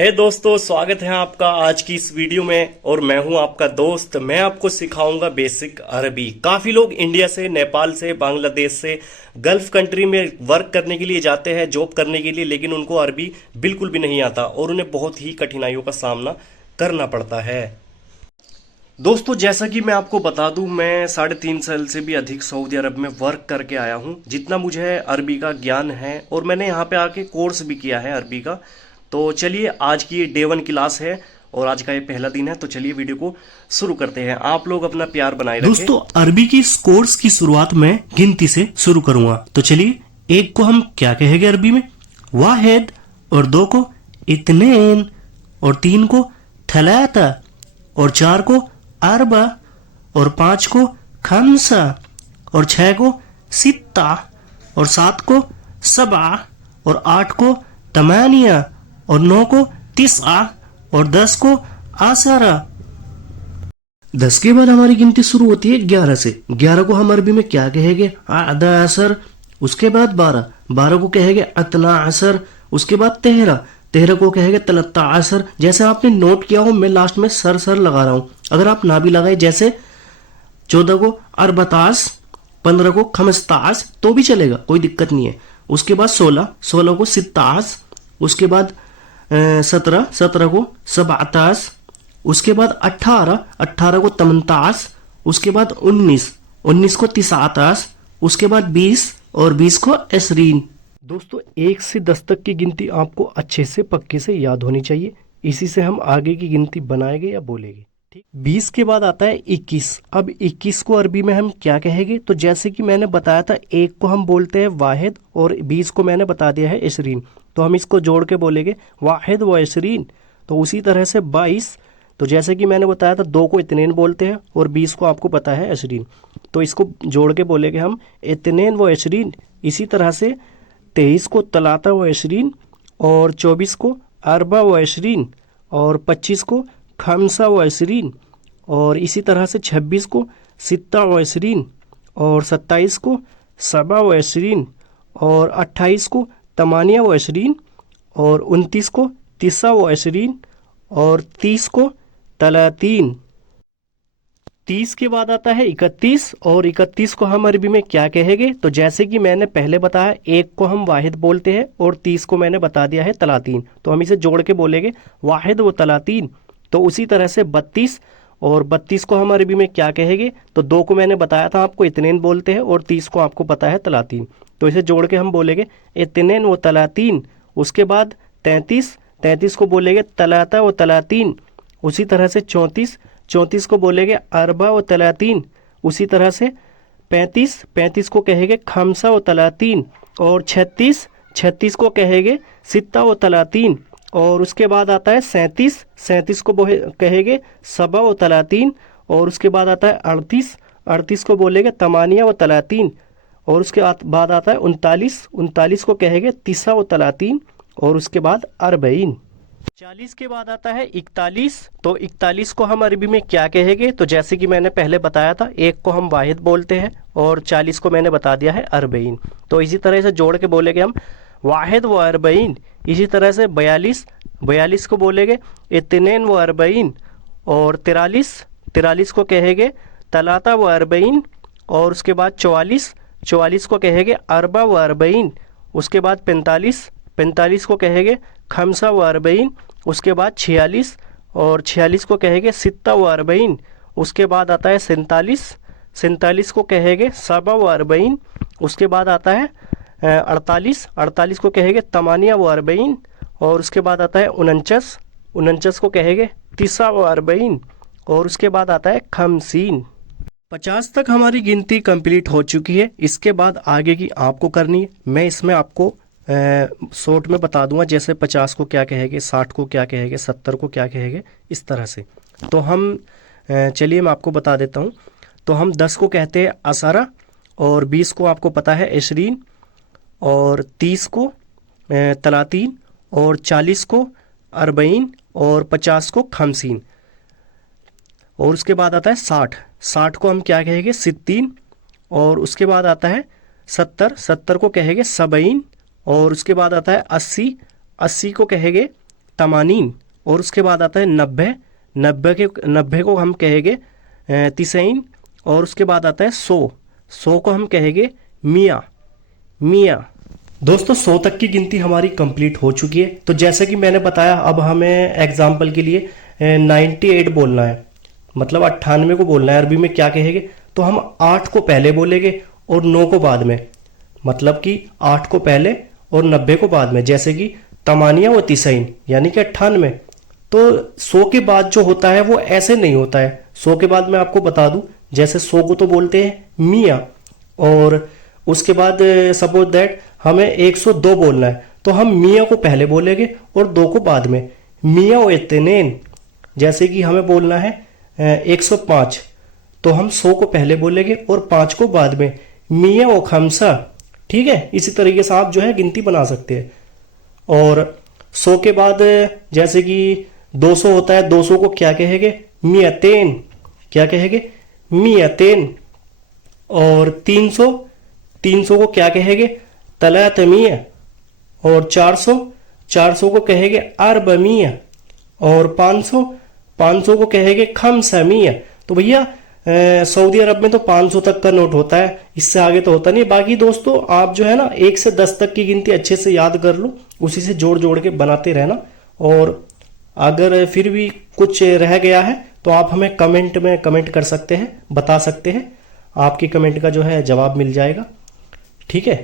हे दोस्तों, स्वागत है आपका आज की इस वीडियो में। और मैं हूं आपका दोस्त। मैं आपको सिखाऊंगा बेसिक अरबी। काफी लोग इंडिया से, नेपाल से, बांग्लादेश से गल्फ कंट्री में वर्क करने के लिए जाते हैं, जॉब करने के लिए, लेकिन उनको अरबी बिल्कुल भी नहीं आता और उन्हें बहुत ही कठिनाइयों का सामना करना पड़ता है। दोस्तों, जैसा कि मैं आपको बता दूं, मैं 3.5 साल से भी अधिक सऊदी अरब में वर्क करके आया हूं। जितना मुझे अरबी का ज्ञान है, और मैंने यहाँ पे आके कोर्स भी किया है अरबी का। तो चलिए, आज की डे 1 क्लास है और आज का ये पहला दिन है। तो चलिए वीडियो को शुरू करते हैं। आप लोग अपना प्यार बनाए रखें। दोस्तों, अरबी की इस कोर्स की शुरुआत मैं गिनती से शुरू करूंगा। तो चलिए, एक को हम क्या कहेंगे अरबी में? वाहिद। और दो को इतनेन। और तीन को थलाता। और चार को अरबा। और पांच को खमसा। और छह को सित्ता। और सात को सबा। और आठ को तमानिया। और 9 को तिस्आ। और 10 को आसारा। 10 के बाद हमारी गिनती शुरू होती है 11 से। 11 को हम अरबी में क्या कहेंगे? आदा असर। उसके बाद 12। 12 को कहेंगे अतना असर। उसके बाद 13। 13 को कहेंगे तलत्ता असर। जैसे आपने नोट किया हो, मैं लास्ट में सर लगा रहा हूं। अगर आप ना भी लगाए, जैसे 14 को अरबतास, 15 को खमस्तास, तो भी चलेगा, कोई दिक्कत नहीं है। उसके बाद 16 को सित्तास। उसके बाद 17 को सबातास। उसके बाद 18 को तमनतास। उसके बाद 19 को तिसातास। उसके बाद 20 और 20 को एसरीन। दोस्तों, 1 से 10 तक की गिनती आपको अच्छे से पक्के से याद होनी चाहिए। इसी से हम आगे की गिनती बनाएंगे या बोलेंगे। ठीक। 20 के बाद आता है 21। अब 21 को अरबी में हम क्या कहेंगे? तो जैसे कि मैंने बताया था, एक को हम बोलते हैं वाहिद और 20 को मैंने बता दिया है इसरीन। तो हम इसको जोड़ के बोलेंगे वाहिद व इसरीन। तो उसी तरह से 22, तो जैसे कि मैंने बताया था, 2 को इतनेन बोलते हैं और 20 को आपको पता है इसरीन। तो इसको जोड़ के बोलेंगे हम इतनेन व इसरीन। इसी तरह से 23 को तलाता व इसरीन। और 24 को अरबा व इसरीन। और 25 को खमसा व इसरीन। और इसी तरह से 26 को सित्ता व इसरीन। और 27 को सबा व इसरीन। और 28 को तमानिया व इसरीन। और 29 को तिस्सा व इसरीन। और 30 को तलातीन। 30 के बाद आता है 31। और 31 को हम अरबी में क्या कहेंगे? तो जैसे कि मैंने पहले बताया, एक को हम वाहिद बोलते हैं और 30 को मैंने बता दिया है तलातीन। तो हम इसे जोड़ के बोलेंगे वाहिद व तलातीन। तो उसी तरह से 32। और 32 को हम अरबी में क्या कहेंगे? तो 2 को मैंने बताया था आपको इतनेन बोलते हैं और 30 को आपको पता है तलातीन। तो इसे जोड़ के हम बोलेंगे इतनेन व तलातीन। उसके बाद 33 को बोलेंगे तलाता व तलातीन। उसी तरह से 34 को बोलेंगे अरबा व तलातीन। उसी तरह से 35 को कहेंगे खमसा व तलातीन। और 36 को कहेंगे सित्ता व तलातीन। और उसके बाद आता है 37 को कहेंगे सबा व तलातीन। और उसके बाद आता है 38 को बोलेंगे तमानिया व तलातीन। और उसके बाद आता है 39 को कहेंगे तिस्सा व तलातीन। और उसके बाद अरबईन। 40 के बाद आता है 41। तो 41 को हम अरबी में क्या कहेंगे? तो जैसे कि मैंने पहले बताया था, एक को हम वाहिद बोलते हैं और 40 को मैंने बता दिया है अरबईन। तो इसी तरह से जोड़ के बोलेंगे हम वाहिद व अरबईन। इसी तरह से 42 को बोलेंगे इतनेन व अरबईन। और 43 को कहेंगे तलाता व अरबईन। और उसके बाद 44 को कहेंगे अरबा व अरबईन। उसके बाद 45 को कहेंगे खमसा व अरबईन। उसके बाद 46 को कहेंगे सित्ता व अरबईन। उसके बाद आता है 47 को कहेंगे सबा व अरबईन। उसके बाद आता है 48 को कहेंगे तमानिया व अरबईन। और उसके बाद आता है 49 को कहेंगे तिस्सा व अरबईन। और उसके बाद आता है खमसीन। 50 तक हमारी गिनती कंप्लीट हो चुकी है। इसके बाद आगे की आपको करनी है। मैं इसमें आपको शॉर्ट में बता दूंगा, जैसे 50 को क्या कहेंगे, 60 को क्या कहेंगे, 70 को क्या कहेंगे, इस तरह से। तो हम चलिए मैं आपको बता देता हूँ। तो हम 10 को कहते हैं असारा। और 20 को आपको पता है इशरीन। और 30 को तलातीन। और 40 को अरबईन। और 50 को खमसीन। और उसके बाद आता है 60 को हम क्या कहेंगे? सित्तीन। और उसके बाद आता है 70 को कहेंगे सबईन। और उसके बाद आता है 80 को कहेंगे तमानीन, और उसके बाद आता है 90। 90 को हम कहेंगे 90, और उसके बाद आता है 100। 100 को हम कहेंगे मिया। मिया। दोस्तों 100 तक की गिनती हमारी कंप्लीट हो चुकी है। तो जैसे कि मैंने बताया, अब हमें एग्जाम्पल के लिए 98 बोलना है, मतलब 98 को बोलना है। अरबी में क्या कहेंगे? तो हम 8 को पहले बोलेंगे और 9 को बाद में, मतलब कि 8 को पहले और 90 को बाद में। जैसे कि तमानिया व 90, यानी कि 98। तो 100 के बाद जो होता है वो ऐसे नहीं होता है। 100 के बाद मैं आपको बता दूं, जैसे 100 को तो बोलते हैं मिया, और उसके बाद सपोज दैट हमें 102 बोलना है, तो हम मिया को पहले बोलेंगे और 2 को बाद में। मिया व इत्तेनेन। जैसे कि हमें बोलना है 105, तो हम 100 को पहले बोलेंगे और 5 को बाद में। मिया व खमसा। ठीक है, इसी तरीके से आप जो है गिनती बना सकते हैं। और 100 के बाद जैसे कि 200 होता है, 200 को क्या कहेंगे? मियातेन। क्या कहेंगे? मियातेन। और 300 को क्या कहेंगे? तलातमिया। और 400 को कहेंगे अरबमिया। और 500 को कहेंगे खमसमिया। तो भैया सऊदी अरब में तो 500 तक का नोट होता है, इससे आगे तो होता नहीं। बाकी दोस्तों आप जो है ना 1 से 10 तक की गिनती अच्छे से याद कर लो, उसी से जोड़ जोड़ के बनाते रहना। और अगर फिर भी कुछ रह गया है तो आप हमें कमेंट में कमेंट कर सकते हैं, बता सकते हैं। आपकी कमेंट का जो है जवाब मिल जाएगा। ठीक है।